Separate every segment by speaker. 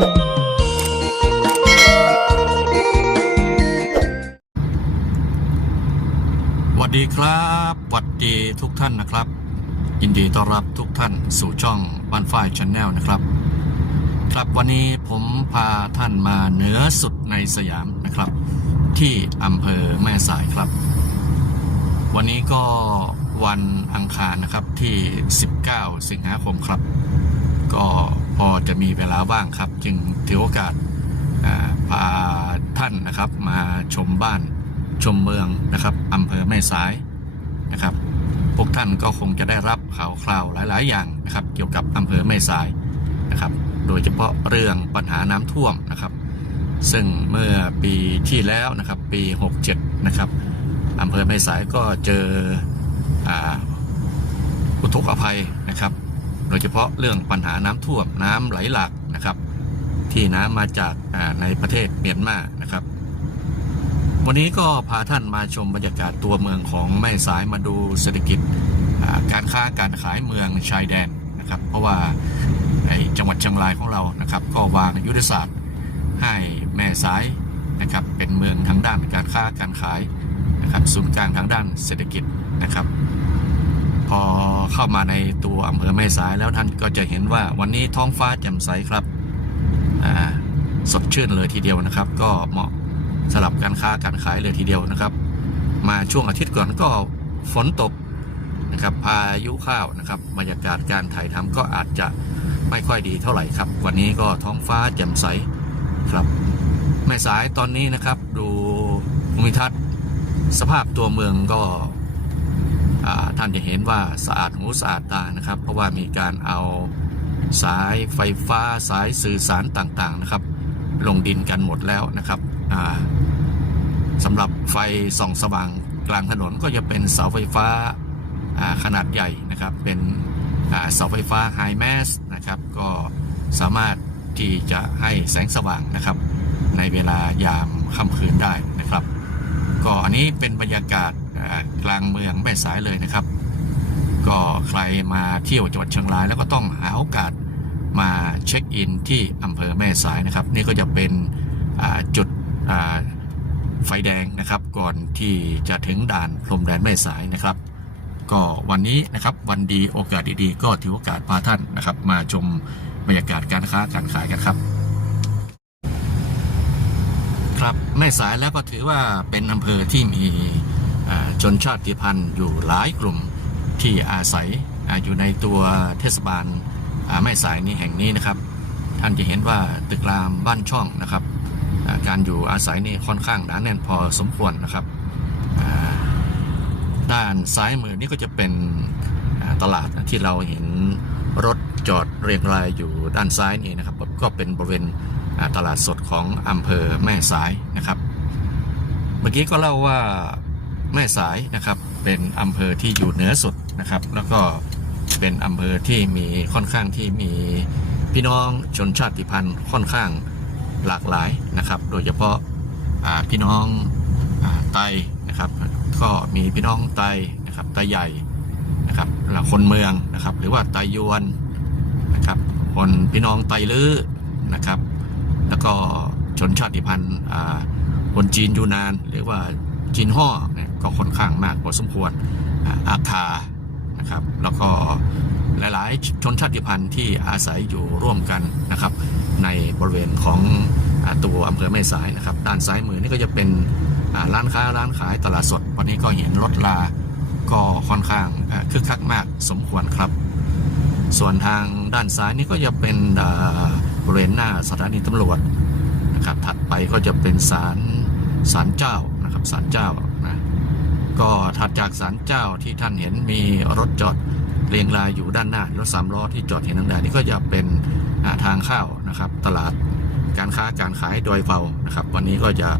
Speaker 1: สวัสดีครับสวัสดีทุกท่านนะครับ ยินดีต้อนรับทุกท่านสู่ช่องบ้านฝ้ายชาแนลนะครับ ครับวันนี้ผมพาท่านมาเหนือสุดในสยามนะครับ ที่อำเภอแม่สายครับ วันนี้ก็วันอังคารนะครับที่ 19 สิงหาคมครับ ก็ อจะมีเวลาว่างครับ จึงถือโอกาสพาท่านนะครับมาชมบ้านชมเมืองนะครับอำเภอแม่สายนะครับ พวกท่านก็คงจะได้รับข่าวคราวหลาย ๆ อย่างนะครับ เกี่ยวกับอำเภอแม่สายนะครับ โดยเฉพาะเรื่องปัญหาน้ำท่วมนะครับ ซึ่งเมื่อปีที่แล้วนะครับ ปี 67 นะครับอำเภอแม่สายก็เจออุทกภัยนะครับ โดยเฉพาะเรื่องปัญหาน้ำท่วมน้ำไหลหลากนะครับ ที่น้ำมาจากในประเทศเมียนมานะครับ วันนี้ก็พาท่านมาชมบรรยากาศตัวเมืองของแม่สายมาดูเศรษฐกิจการค้าการขายเมืองชายแดนนะครับ เพราะว่าในจังหวัดเชียงรายของเรานะครับ ก็วางยุทธศาสตร์ให้แม่สายนะครับเป็นเมืองทางด้านการค้าการขายนะครับศูนย์กลางทางด้านเศรษฐกิจนะครับ พอเข้ามาในตัวอำเภอแม่สายแล้วท่านก็จะเห็นว่าวันนี้ท้องฟ้าแจ่มใสครับสดชื่นเลยทีเดียวนะครับ ก็เหมาะสำหรับการค้าการขายเลยทีเดียวนะครับ มาช่วงอาทิตย์ก่อนก็ฝนตกนะครับพายุข้าวนะครับบรรยากาศการถ่ายทำก็อาจจะไม่ค่อยดีเท่าไหร่ครับ วันนี้ก็ท้องฟ้าแจ่มใสครับแม่สายตอนนี้นะครับ ดูภูมิทัศน์สภาพตัวเมืองก็ ท่านจะเห็นว่าสะอาดหูสะอาดตานะครับ เพราะว่ามีการเอาสายไฟฟ้าสายสื่อสารต่างๆนะครับ ลงดินกันหมดแล้วนะครับสำหรับไฟส่องสว่างกลางถนนก็จะเป็นเสาไฟฟ้าขนาดใหญ่นะครับ เป็นเสาไฟฟ้าไฮแมสนะครับ ก็สามารถที่จะให้แสงสว่างนะครับ ในเวลายามค่ำคืนได้นะครับ ก็อันนี้เป็นบรรยากาศ กลางเมืองแม่สายเลยนะครับ ก็ใครมาเที่ยวจังหวัดเชียงราย แล้วก็ต้องหาโอกาสมาเช็คอินที่อำเภอแม่สายนะครับ นี่ก็จะเป็นจุดไฟแดงนะครับก่อนที่จะถึงด่านพรมแดนแม่สายนะครับ ก็วันนี้นะครับวันดีโอกาสดีๆ ก็ถือโอกาสพาท่านนะครับ มาชมบรรยากาศการค้าการขายกันครับ ครับแม่สายแล้วก็ถือว่าเป็นอำเภอที่มี ชนชาติพันธุ์อยู่หลายกลุ่มที่อาศัยอยู่ในตัวเทศบาลแม่สายนี้แห่งนี้นะครับ ท่านจะเห็นว่าตึกรามบ้านช่องนะครับ การอยู่อาศัยนี่ค่อนข้างหนาแน่นพอสมควรนะครับ ด้านซ้ายมือนี่ก็จะเป็นตลาดที่เราเห็นรถจอดเรียงรายอยู่ด้านซ้ายนี่นะครับ ก็เป็นบริเวณตลาดสดของอำเภอแม่สายนะครับ เมื่อกี้ก็เล่าว่า แม่สายนะครับ เป็นอำเภอที่อยู่เหนือสุดนะครับ แล้วก็เป็นอำเภอที่มีค่อนข้างที่มีพี่น้องชนชาติพันธุ์ค่อนข้างหลากหลายนะครับ โดยเฉพาะาพี่น้องอไตนะครับ ก็มีพี่น้องไตนะครับไตใหญ่นะครับแล้วคนเมืองนะครับ หรือว่าไตยวนนะครับ คนพี่น้องไตลื้อนะครับ แล้วก็ชนชาติพันธุ์คนจีนยูนานหรือว่า จีนห่อก็ค่อนข้างมากพอสมควรอาคานะครับแล้วก็หลายๆ ชนชาติพันธุ์ที่อาศัยอยู่ร่วมกันนะครับ ในบริเวณของตัวอำเภอแม่สายนะครับ ด้านซ้ายมือนี่ก็จะเป็นร้านค้าร้านขายตลาดสดวันนี้ก็เห็นรถลาก็ค่อนข้างคึกคักมากสมควรครับ ส่วนทางด้านซ้ายนี่ก็จะเป็นบริเวณหน้าสถานีตำรวจนะครับถัดไปก็จะเป็นศาลศาลเจ้า นะครับศาลเจ้านะก็ถัดจากศาลเจ้าที่ท่านเห็นมีรถจอดเรียงรายอยู่ด้านหน้ารถสามล้อที่จอดเห็นทางด้านนี้ก็จะเป็นทางเข้านะครับ ตลาดการค้าการขายโดยเบานะครับ วันนี้ก็จะ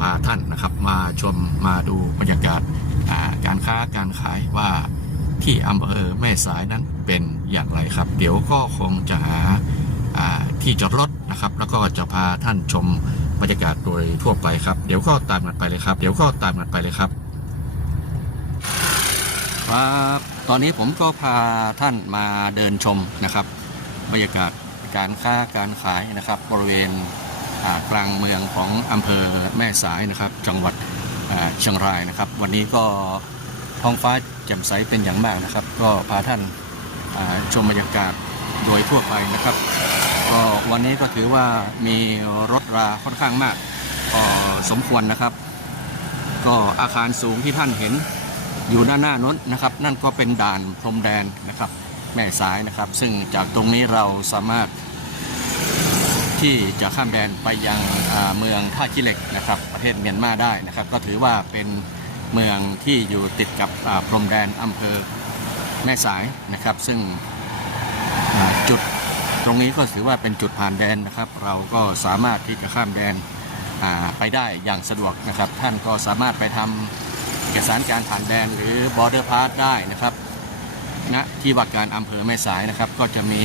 Speaker 1: พาท่านนะครับ มาชมมาดูบรรยากาศการค้าการขายว่าที่อำเภอแม่สายนั้นเป็นอย่างไรครับ เดี๋ยวก็คงจะหาที่จอดรถนะครับ แล้วก็จะพาท่านชม บรรยากาศโดยทั่วไปครับ เดี๋ยวก็ตามกันไปเลยครับ เดี๋ยวก็ตามกันไปเลยครับครับตอนนี้ผมก็พาท่านมาเดินชมนะครับ บรรยากาศการค้าการขายนะครับ บริเวณกลางเมืองของอำเภอแม่สายนะครับ จังหวัดเชียงรายนะครับ วันนี้ก็ท้องฟ้าแจ่มใสเป็นอย่างมากนะครับ ก็พาท่านชมบรรยากาศโดยทั่วไปนะครับ ก็วันนี้ก็ถือว่ามีรถราค่อนข้างมากพอสมควรนะครับ ก็อาคารสูงที่ท่านเห็นอยู่ด้านหน้านั้นนะครับ นั่นก็เป็นด่านพรมแดนนะครับ แม่สายนะครับ ซึ่งจากตรงนี้เราสามารถที่จะข้ามแดนไปยังเมืองท่าขี้เหล็กนะครับ ประเทศเมียนมาได้นะครับ ก็ถือว่าเป็นเมืองที่อยู่ติดกับพรมแดนอำเภอแม่สายนะครับ ซึ่งจุด ตรงนี้ก็ถือว่าเป็นจุดผ่านแดนนะครับ เราก็สามารถที่จะข้ามแดนไปได้อย่างสะดวกนะครับ ท่านก็สามารถไปทำเอกสารการผ่านแดนหรือ border pass ได้นะครับณที่ว่าการอำเภอแม่สายนะครับ ก็จะมี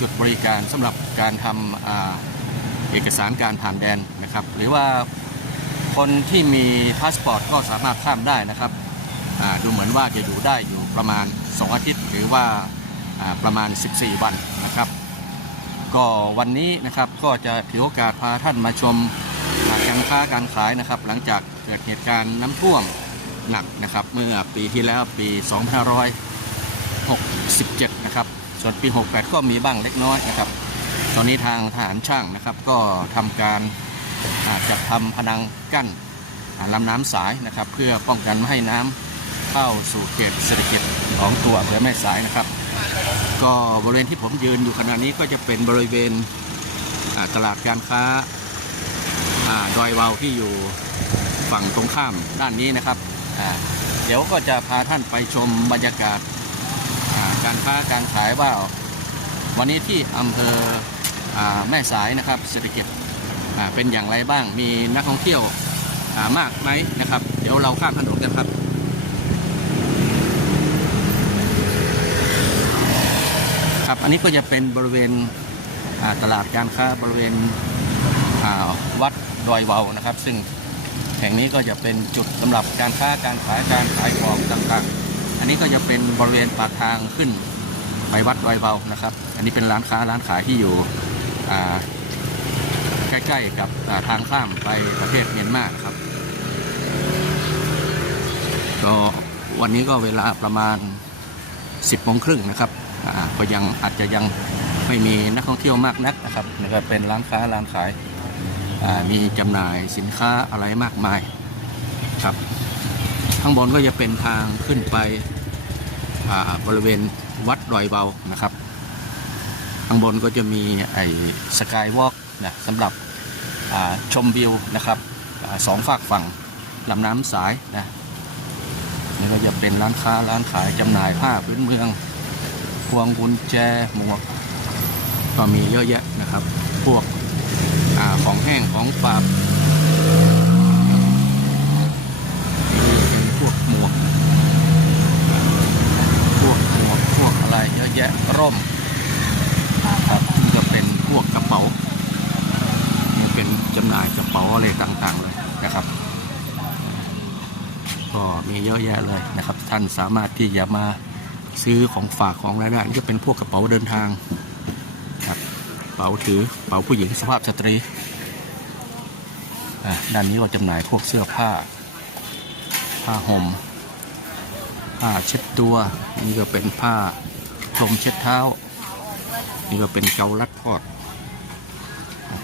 Speaker 1: จุดบริการสำหรับการทำอ่าเอกสารการผ่านแดนนะครับ หรือว่าคนที่มีพาสปอร์ตก็สามารถข้ามได้นะครับดูเหมือนว่าจะอยู่ได้อยู่ประมาณ 2 อาทิตย์ หรือว่า ประมาณ 14 วันนะครับ ก็วันนี้นะครับก็จะถือโอกาสพาท่านมาชมการค้าการขายนะครับ หลังจากเกิดเหตุการณ์น้ำท่วมหนักนะครับ เมื่อปีที่แล้วปี 2567 นะครับ ส่วนปี 68 ก็มีบ้างเล็กน้อยนะครับ ตอนนี้ทางทหารช่างนะครับก็ทำการจัดทำพนังกั้นลำน้ำสายนะครับ เพื่อป้องกันไม่ให้น้ำ เข้าสู่เขตเศรษฐกิจของตัวอำเภอแม่สายนะครับ ก็บริเวณที่ผมยืนอยู่ขณะนี้ก็จะเป็นบริเวณตลาดการค้าอดอยวาวที่อยู่ฝั่งตรงข้ามด้านนี้นะครับเดี๋ยวก็จะพาท่านไปชมบรรยากาศการค้าการขายว่าวันนี้ที่อำเภออแม่สายนะครับเศรษฐกิจเป็นอย่างไรบ้างมีนักท่องเที่ยวมากไหมนะครับ เดี๋ยวเราข้ามถนนกันครับ ครับ อันนี้ก็จะเป็นบริเวณตลาดการค้าบริเวณวัดดอยวาวนะครับ ซึ่งแห่งนี้ก็จะเป็นจุดสำหรับการค้าการขายการขายของต่างๆ อันนี้ก็จะเป็นบริเวณปากทางขึ้นไปวัดดอยเบานะครับ อันนี้เป็นร้านค้าร้านขายที่อยู่ใกล้ๆกับทางข้ามไปประเทศเมียนมาครับก็วันนี้ก็เวลาประมาณ 10โมงครึ่งนะครับ ก็ยังอาจจะยังไม่มีนักท่องเที่ยวมากนักนะครับนี่ก็เป็นร้านค้าร้านขายมีจำหน่ายสินค้าอะไรมากมายครับข้างบนก็จะเป็นทางขึ้นไปบริเวณวัดดอยเบานะครับ ข้างบนก็จะมีไอ้สกายวอล์กนะสำหรับชมวิวนะครับอสองฝากฝั่งลำน้ำสายนะนี่ก็จะเป็นร้านค้าร้านขายจำหน่ายผ้าพื้นเมือง พวงกุญแจหมวก ก็มีเยอะแยะนะครับ พวกอของแห้งของฝากนี่เป็นพวกหมวก พวกหมวกพวกอะไรเยอะแยะร่มครับนี่ก็เป็นพวกกระเป๋าเป็นจำหน่ายกระเป๋าอะไรต่างๆเลยนะครับ ก็มีเยอะแยะเลยนะครับ ท่านสามารถที่จะมา ซื้อของฝากของอะไรได้นี่ก็เป็นพวกกระเป๋าเดินทางครับกระเป๋าถือกระเป๋าผู้หญิงสภาพสตรีอะด้านนี้ก็จำหน่ายพวกเสื้อผ้า ผ้าห่มผ้าเช็ดตัว นี่ก็เป็นผ้าพรมเช็ดเท้า นี่ก็เป็นเกาลัดพอด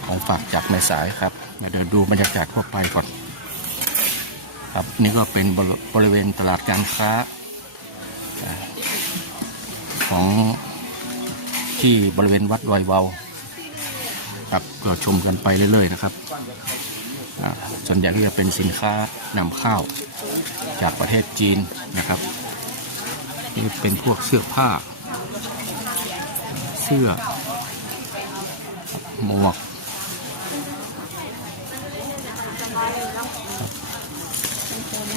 Speaker 1: ของฝากจากแม่สายครับเดี๋ยวดูบรรยากาศทั่วไปก่อน ครับนี่ก็เป็นบริบรเวณตลาดการค้า ของที่บริเวณวัดดอยเวาครับก็ชมกันไปเรื่อยๆนะครับส่วนใหญ่ก็จะเป็นสินค้านำเข้าจากประเทศจีนนะครับนี่เป็นพวกเสื้อผ้า เสื้อ หมวก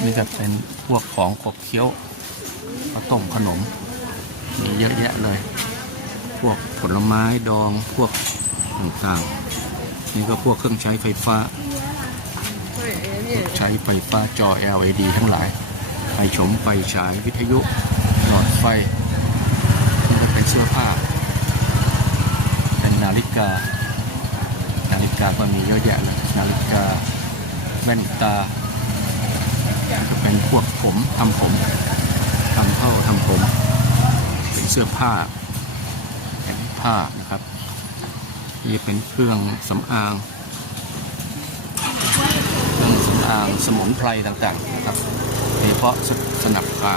Speaker 1: นี่ก็เป็นพวกของขบเคี้ยวข้าวต้มขนม มีเยอะแยะเลย พวกผลไม้ดองพวกต่างๆ นี่ก็พวกเครื่องใช้ไฟฟ้า ใช้ไฟฟ้าจอ LED ทั้งหลายไฟฉมไฟฉายวิทยุหลอดไฟนี่ก็เป็นเสื้อผ้า เป็นนาฬิกา นาฬิกาก็มีเยอะแยะเลยนาฬิกาแว่นตาก็เป็นพวกผมทำผมทำเผ้าทำผม เสื้อผ้าเป็นผ้านะครับนี่เป็นเครื่องสำอางเครื่องสำอางสมุนไพรต่างๆนะครับโดยเฉพาะสสนับปลา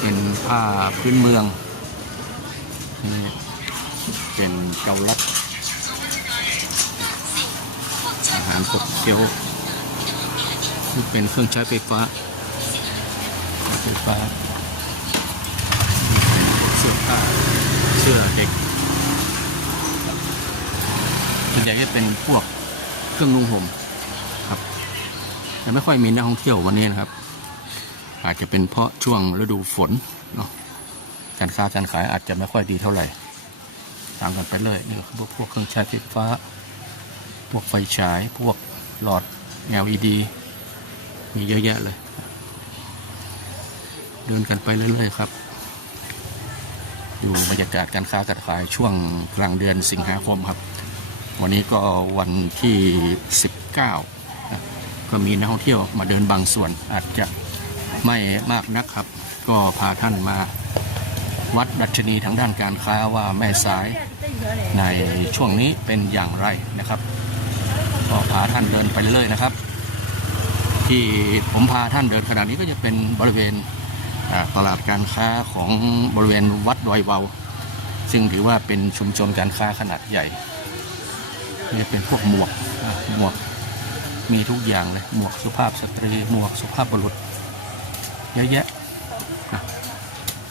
Speaker 1: เป็นผ้าพื้นเมืองนี่เป็นเกาลัดอาหารขบเคี้ยวนี่เป็นเครื่องใช้ไฟฟ้าไฟฟ้า เสื้อเสื้อเด็กส่วนใหญ่จะเป็นพวกเครื่องนุ่งห่มครับแต่ไม่ค่อยมีนักท่องเที่ยววันนี้นะครับ อาจจะเป็นเพราะช่วงฤดูฝนเนาะการค้าการขายอาจจะไม่ค่อยดีเท่าไหร่ตามกันไปเลยนี่ก็คือพวกเครื่องใช้ไฟฟ้า พวกไฟฉาย พวกหลอด LED มีเยอะแยะเลย เดินกันไปเรื่อยๆครับ อยู่บรรยากาศการค้าการขายช่วงกลางเดือนสิงหาคมครับ วันนี้ก็วันที่ 19 ก็มีนักท่องเที่ยวมาเดินบางส่วนอาจจะไม่มากนักครับ ก็พาท่านมาวัดดัชนีทางด้านการค้าว่าแม่สายในช่วงนี้เป็นอย่างไรนะครับ ก็พาท่านเดินไปเรื่อยๆนะครับ ที่ผมพาท่านเดินขนาดนี้ก็จะเป็นบริเวณ ตลาดการค้าของบริเวณวัดดอยเบาซึ่งถือว่าเป็นชุมชนการค้าขนาดใหญ่นี่เป็นพวกหมวกหมวกมีทุกอย่างเลยหมวกสุภาพสตรีหมวกสุภาพบุรุษเยอะแยะนะ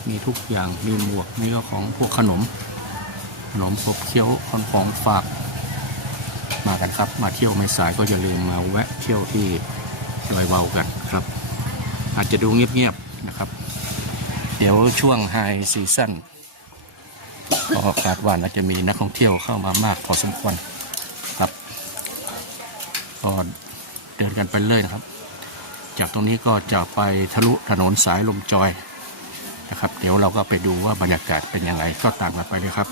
Speaker 1: มีทุกอย่างมีหมวกนี่ก็ของพวกขนม ขนมขบเคี้ยวของของฝากมากันครับ มาเที่ยวไม่สายก็อย่าลืมมาแวะเที่ยวที่ดอยเวากันครับ อาจจะดูเงียบๆ นะครับ เดี๋ยวช่วงไฮซีซั่นก็คาดว่าน่าจะมีนักท่องเที่ยวเข้ามามากพอสมควรครับก็เดินกันไปเรื่อยนะครับ จากตรงนี้ก็จะไปทะลุถนนสายลมจอยนะครับ เดี๋ยวเราก็ไปดูว่าบรรยากาศเป็นยังไงก็ตามกันไปเลยครับ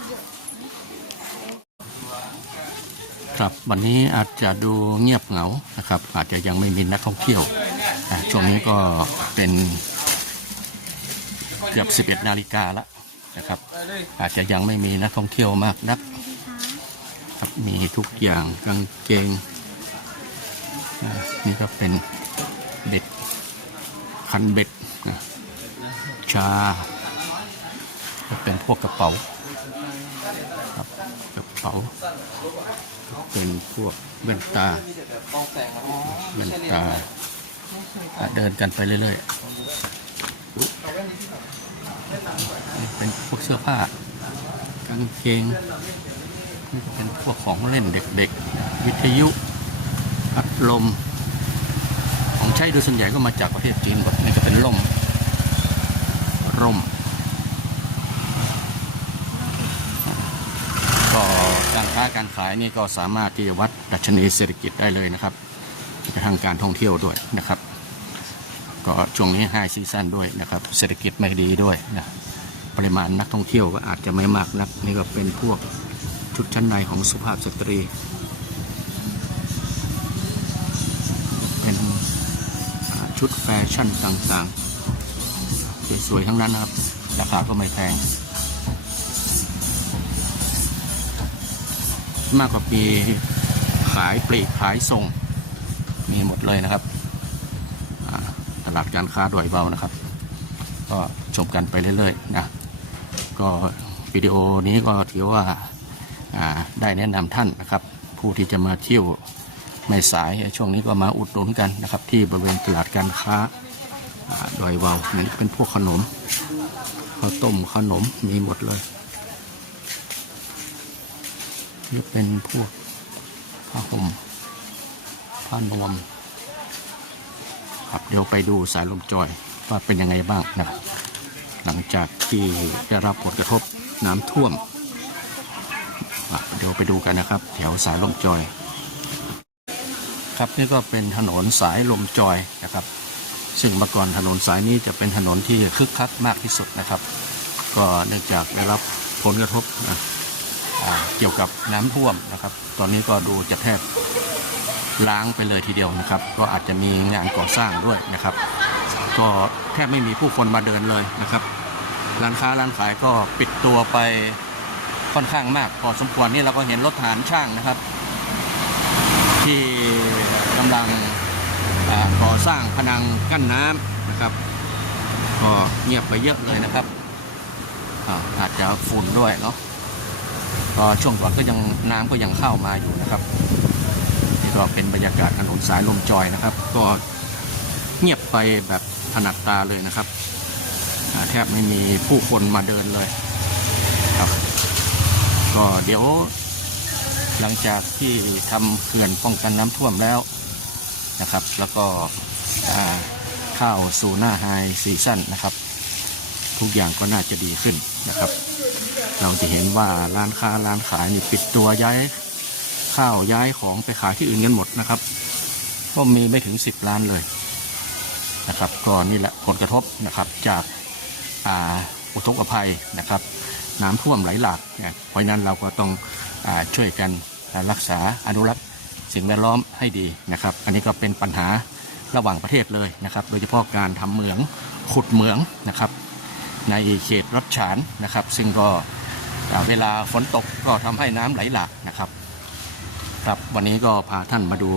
Speaker 1: ครับวันนี้อาจจะดูเงียบเหงานะครับ อาจจะยังไม่มีนักท่องเที่ยวช่วงนี้ก็เป็น เกือบ 11 นาฬิกาแล้วนะครับ อาจจะยังไม่มีนักท่องเที่ยวมากนักครับมีทุกอย่างกางเกงอะนี่ก็เป็นเบ็ดคันเบ็ดชาก็เป็นพวกกระเป๋าครับกระเป๋า เป็นพวกแว่นตาแว่นตาเดินกันไปเรื่อยๆนี่ เป็นพวกเสื้อผ้ากางเกงนี่เป็นพวกของเล่นเด็กๆ วิทยุพัดลม ของใช้โดยส่วนใหญ่ก็มาจากประเทศจีนหมดนี่ก็เป็นร่มร่มก็การค้าการขายนี่ก็สามารถที่จะวัดดัชนีเศรษฐกิจได้เลยนะครับทางการท่องเที่ยวด้วยนะครับ ก็ช่วงนี้ไฮซีซั่นด้วยนะครับ เศรษฐกิจไม่ดีด้วยนะ ปริมาณนักท่องเที่ยวก็อาจจะไม่มากนัก นี่ก็เป็นพวกชุดชั้นในของสุภาพสตรี เป็นชุดแฟชั่นต่างๆ สวยๆทั้งนั้นนะครับ ราคาก็ไม่แพง มากกว่าปีขายปลีกขายส่ง มีหมดเลยนะครับตลาดการค้าดอยเบานะครับ ก็ชมกันไปเรื่อยๆนะ ก็วิดีโอนี้ก็ถือว่าได้แนะนำท่านนะครับ ผู้ที่จะมาเที่ยวไม่สายช่วงนี้ก็มาอุดหนุนกันนะครับ ที่บริเวณตลาดการค้าอดอยเบานี่เป็นพวกขนมข้าวต้มขนมมีหมดเลยนี่เป็นพวกผ้าห่มผ้านวมครับเดี๋ยวไปดูสายลมจอยว่าเป็นยังไงบ้างนะครับ หลังจากที่ได้รับผลกระทบน้ำท่วมเดี๋ยวไปดูกันนะครับ แถวสายลมจอย ครับนี่ก็เป็นถนนสายลมจอยนะครับ ซึ่งเมื่อก่อนถนนสายนี้จะเป็นถนนที่คึกคักมากที่สุดนะครับ ก็เนื่องจากได้รับผลกระทบนะเกี่ยวกับน้ำท่วมนะครับ ตอนนี้ก็ดูจะแทบล้างไปเลยทีเดียวนะครับ ก็อาจจะมีงานก่อสร้างด้วยนะครับ ก็แทบไม่มีผู้คนมาเดินเลยนะครับ ร้านค้าร้านขายก็ปิดตัวไปค่อนข้างมากพอสมควรนี่เราก็เห็นรถฐานช่างนะครับ ที่กำลังก่อสร้างพนังกั้นน้ำนะครับก็เงียบไปเยอะเลยนะครับอาจจะฝุ่นด้วยเนาะก็ช่วงก่อนก็ยังน้ำก็ยังเข้ามาอยู่นะครับนี่ก็เป็นบรรยากาศถนนสายลมจอยนะครับ ก็เงียบไปแบบถนัดตาเลยนะครับ แทบไม่มีผู้คนมาเดินเลยครับ ก็เดี๋ยวหลังจากที่ทำเขื่อนป้องกันน้ำท่วมแล้วนะครับ แล้วก็เข้าสู่หน้าไฮซีซั่นนะครับ ทุกอย่างก็น่าจะดีขึ้นนะครับ เราจะเห็นว่าร้านค้าร้านขายนี่ปิดตัวย้ายข้าวย้ายของไปขายที่อื่นกันหมดนะครับก็มีไม่ถึง 10 ล้านเลยนะครับก็นี่แหละผลกระทบนะครับจาก อุทกภัยนะครับ น้ำท่วมไหลหลากเนี่ยเพราะนั้นเราก็ต้องอช่วยกันรักษาอนุรักษ์สิ่งแวดล้อมให้ดีนะครับ อันนี้ก็เป็นปัญหาระหว่างประเทศเลยนะครับ โดยเฉพาะการทำเหมืองขุดเหมืองนะครับ ในเขตรัชฉานนะครับ ซึ่งก็เวลาฝนตกก็ทำให้น้ำไหลหลากนะครับครับวันนี้ก็พาท่านมาดู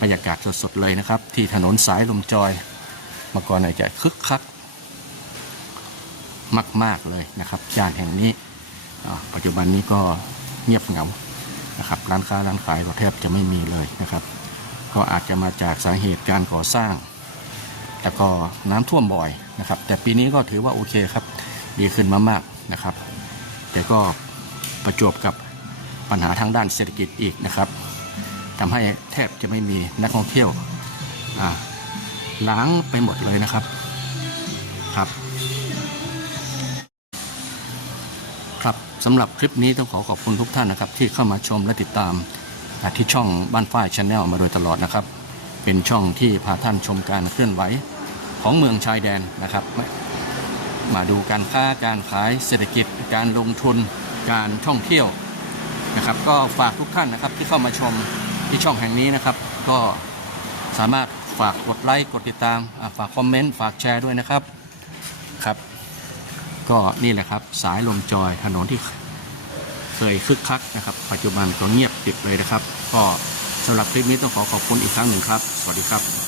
Speaker 1: บรรยากาศสดๆเลยนะครับ ที่ถนนสายลมจอย เมื่อก่อนอาจจะคึกคัก มาก ๆเลยนะครับย่านแห่งนี้ปัจจุบันนี้ก็เงียบเหงานะครับร้านค้าร้านขายก็แทบจะไม่มีเลยนะครับ ก็อาจจะมาจากสาเหตุการก่อสร้าง แต่ก็น้ำท่วมบ่อยนะครับ แต่ปีนี้ก็ถือว่าโอเคครับ ดีขึ้นมามากนะครับ แต่ก็ประจวบกับปัญหาทางด้านเศรษฐกิจอีกนะครับทำให้แทบจะไม่มีนักท่องเที่ยวล้างไปหมดเลยนะครับครับ สำหรับคลิปนี้ต้องขอขอบคุณทุกท่านนะครับ ที่เข้ามาชมและติดตามที่ช่องบ้านฝ้ายชาแนลมาโดยตลอดนะครับ เป็นช่องที่พาท่านชมการเคลื่อนไหวของเมืองชายแดนนะครับ มาดูการค้าการขายเศรษฐกิจการลงทุนการท่องเที่ยวนะครับ ก็ฝากทุกท่านนะครับที่เข้ามาชมที่ช่องแห่งนี้นะครับ ก็สามารถฝากกดไลค์กดติดตามฝากคอมเมนต์ฝากแชร์ด้วยนะครับ ก็นี่แหละครับสายลมจอยถนนที่เคยคึกคักนะครับ ปัจจุบันก็เงียบปิดเลยนะครับ ก็สำหรับคลิปนี้ต้องขอขอบคุณอีกครั้งหนึ่งครับ สวัสดีครับ